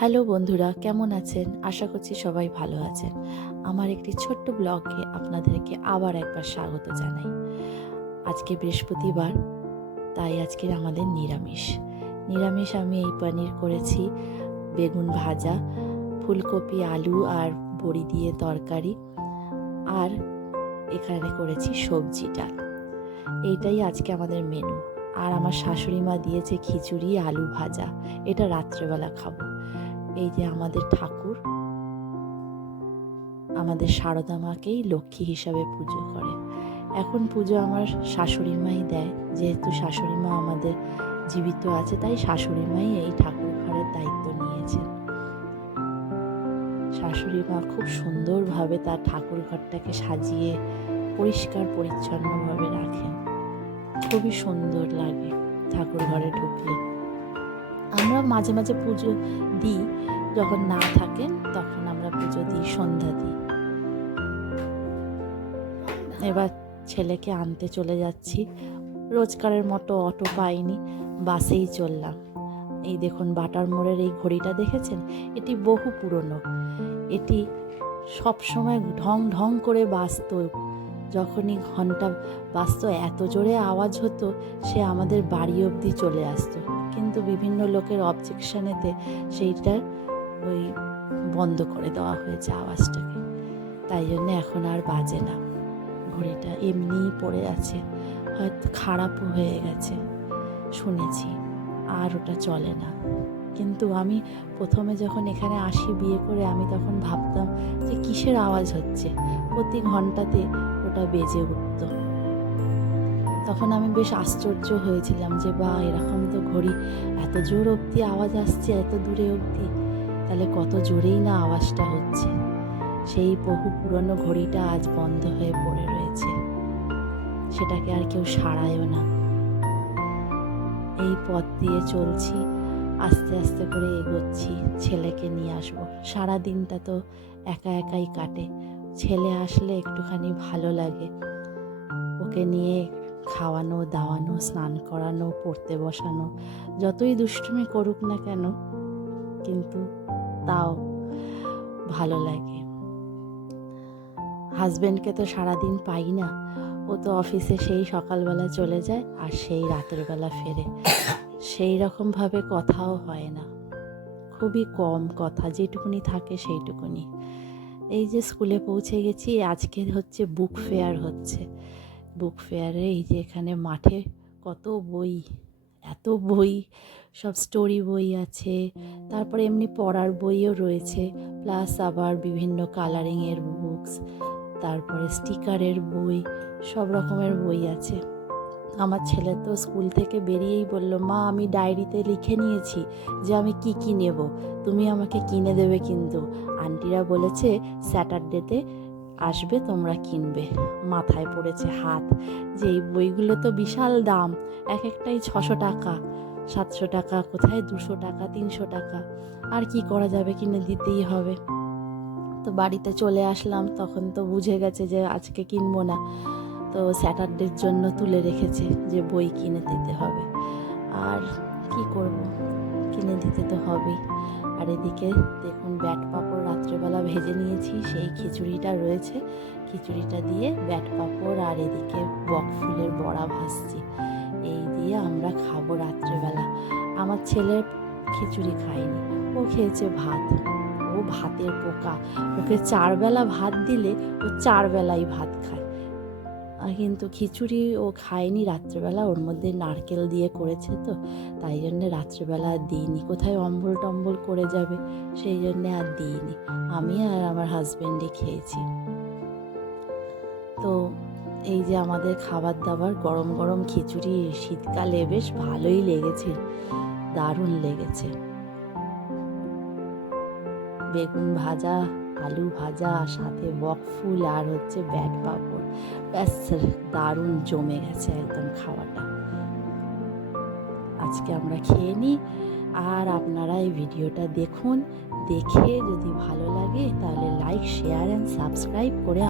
Hello বন্ধুরা, কেমন আছেন? আশা করছি সবাই ভালো আছেন। আমার একটি ছোট্ট ব্লগে আপনাদেরকে আবার একবার স্বাগত জানাই। আজকে বৃহস্পতিবার, তাই আজকের আমাদের নিরামিষ আমি এই পনির করেছি, বেগুন ভাজা, ফুলকপি, আলু আর বড়ি দিয়ে তরকারি, আর এখানে করেছি সবজি ডাল। এইটাই আজকে আমাদের মেনু। আর আমার শাশুড়ি মা দিয়েছে খিচুড়ি, আলু ভাজা। এটা রাত্রেবেলা খাবো। এই যে আমাদের ঠাকুর, আমাদের সারদা মাকেই লক্ষ্মী হিসাবে পুজো করে। এখন পুজো আমার শাশুড়ি মাই দেয়, যেহেতু শাশুড়ি মা আমাদের জীবিত আছে, তাই শাশুড়ি মাই এই ঠাকুর ঘরের দায়িত্ব নিয়েছেন। শাশুড়ি মা খুব সুন্দরভাবে তার ঠাকুর ঘরটাকে সাজিয়ে পরিষ্কার পরিচ্ছন্নভাবে রাখেন। খুবই সুন্দর লাগে ঠাকুর ঘরে ঢুকলে। আমরা মাঝে মাঝে পুজো দিই, যখন না থাকেন তখন আমরা পুজো দিই, সন্ধ্যা দিই। এবার ছেলেকে আনতে চলে যাচ্ছি। রোজকারের মতো অটো পাইনি, বাসেই চললাম। এই দেখুন বাটার মোড়ের এই ঘড়িটা দেখেছেন? এটি বহু পুরনো। এটি সবসময় ঢং ঢং করে বাজতো। যখনই ঘন্টা বাজতো এত জোরে আওয়াজ হতো, সে আমাদের বাড়ি অবধি চলে আসতো। কিন্তু বিভিন্ন লোকের অবজেকশনেতে সেইটা বন্ধ করে দেওয়া হয়েছে আওয়াজটাকে, তাই জন্য এখন আর বাজে না। ঘড়িটা এমনিই পড়ে আছে, হয়তো খারাপও হয়ে গেছে শুনেছি, আর ওটা চলে না। কিন্তু আমি প্রথমে যখন এখানে আসি বিয়ে করে, আমি তখন ভাবতাম যে কিসের আওয়াজ হচ্ছে, প্রতি ঘন্টাতে ওটা বেজে উঠত। তখন আমি বেশ আশ্চর্য হয়েছিলাম যে বা এরকম তো ঘড়ি এত জোর অবধি আওয়াজ আসছে, এত দূরে অবধি, তাহলে কত জোরেই না আওয়াজটা হচ্ছে। সেই বহু পুরনো ঘড়িটা আজ বন্ধ হয়ে পড়ে রয়েছে, সেটাকে আর কেউ সারায়ও না। এই পথ দিয়ে চলছি, আস্তে আস্তে করে এগোচ্ছি। ছেলেকে নিয়ে আসবো। সারা দিনটা তো একা একাই কাটে, ছেলে আসলে একটুখানি ভালো লাগে। ওকে নিয়ে খাওয়ানো দাওয়ানো, স্নান করানো, পড়তে বসানো, যতই দুষ্টুমি করুক না কেন, কিন্তু তাও ভালো লাগে। হাজব্যান্ডকে তো সারাদিন পাই না, ও তো অফিসে সেই সকালবেলা চলে যায় আর সেই রাতের বেলা ফেরে। সেই রকমভাবে কথাও হয় না, খুবই কম কথা, যেটুকুনি থাকে সেইটুকুনি। এই যে স্কুলে পৌঁছে গেছি, আজকে হচ্ছে বুক ফেয়ার হচ্ছে। বুক ফেয়ারে এই যে এখানে মাঠে কত বই, এত বই, সব স্টোরি বই আছে, তারপরে এমনি পড়ার বইও রয়েছে, প্লাস আবার বিভিন্ন কালারিংয়ের বুকস, তারপরে স্টিকারের বই, সব রকমের বই আছে। আমার ছেলে তো স্কুল থেকে বেরিয়েই বলল, মা আমি ডায়েরিতে লিখে নিয়েছি যে আমি কি কি নেব, তুমি আমাকে কিনে দেবে, কিন্তু আন্টিরা বলেছে স্যাটারডেতে আসবে, তোমরা কিনবে। মাথায় পড়েছে হাত যে এই বইগুলো তো বিশাল দাম, এক একটাই 600 টাকা, 700 টাকা, কোথায় 200 টাকা, 300 টাকা। আর কি করা যাবে, কিনে দিতেই হবে। তো বাড়িতে চলে আসলাম, তখন তো বুঝে গেছে যে আজকে কিনবো না, তো স্যাটারডের জন্য তুলে রেখেছে যে বই কিনে দিতে হবে। আর কি করব, কিনে দিতে তো হবেই। আর এদিকে দেখুন ব্যাট পাঁপড় রাত্রেবেলা ভেজে নিয়েছি, সেই খিচুড়িটা রয়েছে, খিচুড়িটা দিয়ে ব্যাট পাঁপড় আর এদিকে বক ফুলের বড়া ভাজছি, এই দিয়ে আমরা খাবো রাত্রেবেলা। আমার ছেলে খিচুড়ি খায়নি, ও খেয়েছে ভাত। ও ভাতের পোকা, ওকে 4 বেলা ভাত দিলে ও 4 বেলাই ভাত খায়। কিন্তু খিচুড়ি ও খায়নি রাত্রেবেলা, ওর মধ্যে নারকেল দিয়ে করেছে তো, তাই জন্যে রাত্রেবেলা আর দিইনি, কোথায় অম্বল টম্বল করে যাবে, সেই জন্যে আর দিইনি। আমি আর আমার হাজব্যান্ডই খেয়েছি। তো এই যে আমাদের খাবার দাবার, গরম গরম খিচুড়ি শীতকালে বেশ ভালোই লেগেছে, দারুণ লেগেছে। বেগুন ভাজা, আলু ভাজা, সাথে বক ফুল আর হচ্ছে ব্যাট পাঁপড়, ব্যাস দারুণ জমে গেছে একদম খাওয়াটা। আজকে আমরা খেয়ে নিই, আর আপনারা এই ভিডিওটা দেখুন, দেখে যদি ভালো লাগে তাহলে লাইক, শেয়ার অ্যান্ড সাবস্ক্রাইব করে